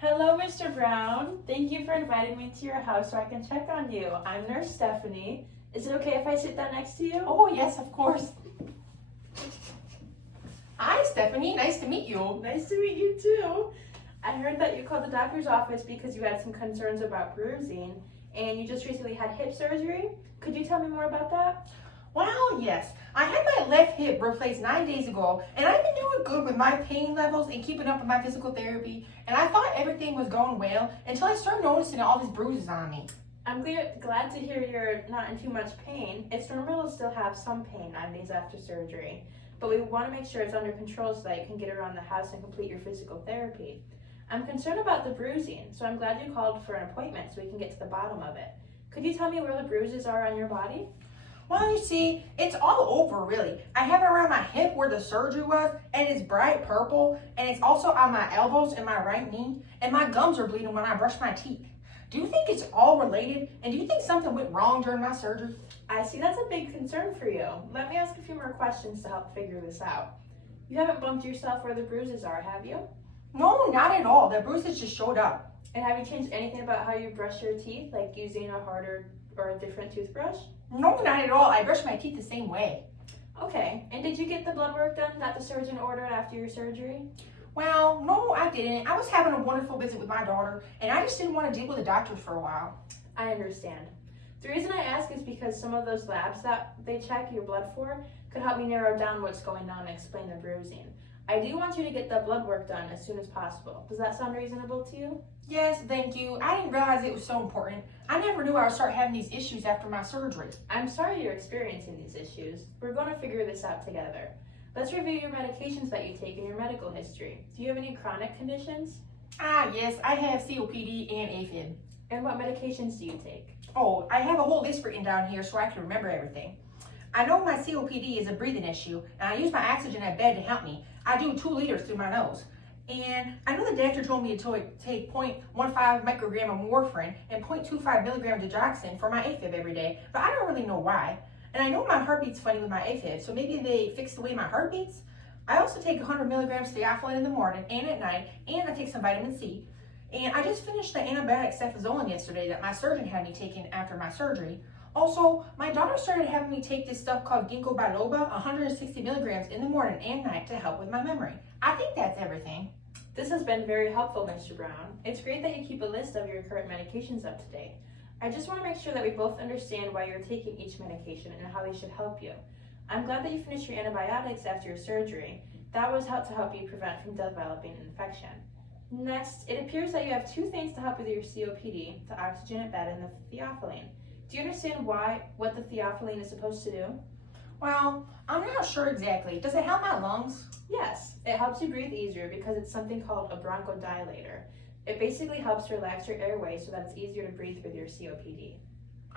Hello, Mr. Brown. Thank you for inviting me to your house so I can check on you. I'm Nurse Stephanie. Is it okay if I sit down next to you? Oh, yes, of course. Hi, Stephanie. Nice to meet you. Nice to meet you too. I heard that you called the doctor's office because you had some concerns about bruising and you just recently had hip surgery. Could you tell me more about that? Well, yes. I had my left hip replaced 9 days ago, and I've been doing good with my pain levels and keeping up with my physical therapy, and I thought everything was going well until I started noticing all these bruises on me. I'm glad to hear you're not in too much pain. It's normal to still have some pain 9 days after surgery, but we want to make sure it's under control so that you can get around the house and complete your physical therapy. I'm concerned about the bruising, so I'm glad you called for an appointment so we can get to the bottom of it. Could you tell me where the bruises are on your body? Well, you see, it's all over, really. I have it around my hip where the surgery was, and it's bright purple, and it's also on my elbows and my right knee, and my gums are bleeding when I brush my teeth. Do you think it's all related, and do you think something went wrong during my surgery? I see that's a big concern for you. Let me ask a few more questions to help figure this out. You haven't bumped yourself where the bruises are, have you? No, not at all. The bruises just showed up. And have you changed anything about how you brush your teeth, like using a harder or a different toothbrush? No, not at all. I brush my teeth the same way. Okay, and did you get the blood work done that the surgeon ordered after your surgery? Well, no, I didn't. I was having a wonderful visit with my daughter, and I just didn't want to deal with the doctors for a while. I understand. The reason I ask is because some of those labs that they check your blood for could help me narrow down what's going on and explain the bruising. I do want you to get the blood work done as soon as possible. Does that sound reasonable to you? Yes, thank you. I didn't realize it was so important. I never knew I would start having these issues after my surgery. I'm sorry you're experiencing these issues. We're going to figure this out together. Let's review your medications that you take and your medical history. Do you have any chronic conditions? Yes, I have COPD and AFib. And what medications do you take? Oh, I have a whole list written down here so I can remember everything. I know my COPD is a breathing issue, and I use my oxygen at bed to help me. I do 2 liters through my nose. And I know the doctor told me to take 0.15 microgram of warfarin and 0.25 milligram digoxin for my AFib every day, but I don't really know why. And I know my heartbeat's funny with my AFib, so maybe they fixed the way my heart beats. I also take 100 milligrams theophylline in the morning and at night, and I take some vitamin C. And I just finished the antibiotic cefazolin yesterday that my surgeon had me taking after my surgery. Also, my daughter started having me take this stuff called ginkgo biloba, 160 milligrams in the morning and night to help with my memory. I think that's everything. This has been very helpful, Mr. Brown. It's great that you keep a list of your current medications up to date. I just want to make sure that we both understand why you're taking each medication and how they should help you. I'm glad that you finished your antibiotics after your surgery. That was helped to help you prevent from developing an infection. Next, it appears that you have 2 things to help with your COPD, the oxygen at bed and the theophylline. Do you understand what the theophylline is supposed to do? Well, I'm not sure exactly. Does it help my lungs? Yes, it helps you breathe easier because it's something called a bronchodilator. It basically helps relax your airway so that it's easier to breathe with your COPD.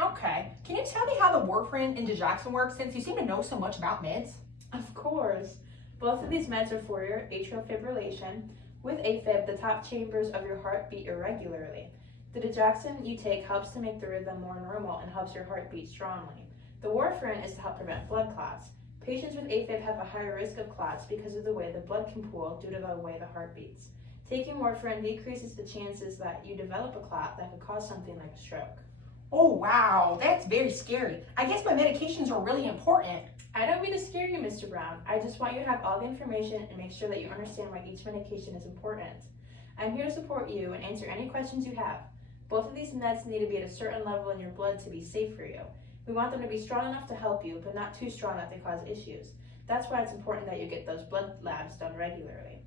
Okay. Can you tell me how the warfarin and digoxin work since you seem to know so much about meds? Of course. Both of these meds are for your atrial fibrillation. With AFib, the top chambers of your heart beat irregularly. The digoxin you take helps to make the rhythm more normal and helps your heart beat strongly. The warfarin is to help prevent blood clots. Patients with AFib have a higher risk of clots because of the way the blood can pool due to the way the heart beats. Taking warfarin decreases the chances that you develop a clot that could cause something like a stroke. Oh, wow. That's very scary. I guess my medications are really important. I don't mean to scare you, Mr. Brown. I just want you to have all the information and make sure that you understand why each medication is important. I'm here to support you and answer any questions you have. Both of these meds need to be at a certain level in your blood to be safe for you. We want them to be strong enough to help you, but not too strong that they cause issues. That's why it's important that you get those blood labs done regularly.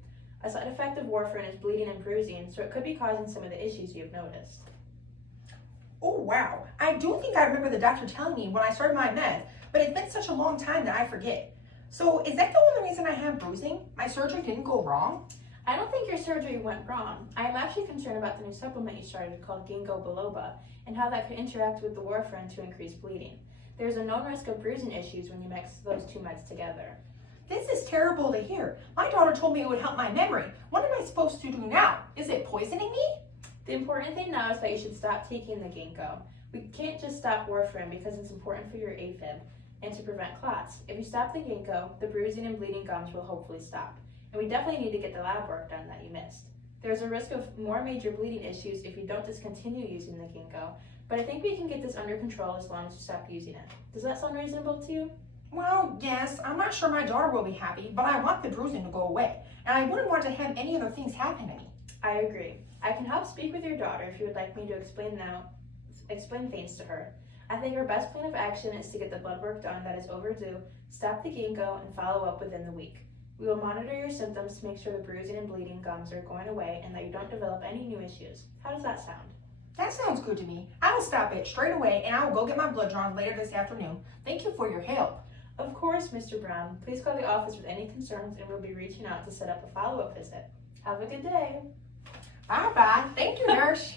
A side effect of warfarin is bleeding and bruising, so it could be causing some of the issues you've noticed. Oh, wow. I do think I remember the doctor telling me when I started my meds, but it's been such a long time that I forget. So is that the only reason I have bruising? My surgery didn't go wrong? I don't think your surgery went wrong. I am actually concerned about the new supplement you started called ginkgo biloba and how that could interact with the warfarin to increase bleeding. There's a known risk of bruising issues when you mix those 2 meds together. This is terrible to hear. My daughter told me it would help my memory. What am I supposed to do now? Is it poisoning me? The important thing now is that you should stop taking the ginkgo. We can't just stop warfarin because it's important for your AFib and to prevent clots. If you stop the ginkgo, the bruising and bleeding gums will hopefully stop. And we definitely need to get the lab work done that you missed. There's a risk of more major bleeding issues if you don't discontinue using the ginkgo, but I think we can get this under control as long as you stop using it. Does that sound reasonable to you? Well, yes, I'm not sure my daughter will be happy, but I want the bruising to go away, and I wouldn't want to have any other things happen to me. I agree. I can help speak with your daughter if you would like me to explain things to her. I think our best plan of action is to get the blood work done that is overdue, stop the ginkgo, and follow up within the week. We will monitor your symptoms to make sure the bruising and bleeding gums are going away and that you don't develop any new issues. How does that sound? That sounds good to me. I will stop it straight away, and I will go get my blood drawn later this afternoon. Thank you for your help. Of course, Mr. Brown. Please call the office with any concerns and we'll be reaching out to set up a follow-up visit. Have a good day. Bye-bye. Thank you, nurse.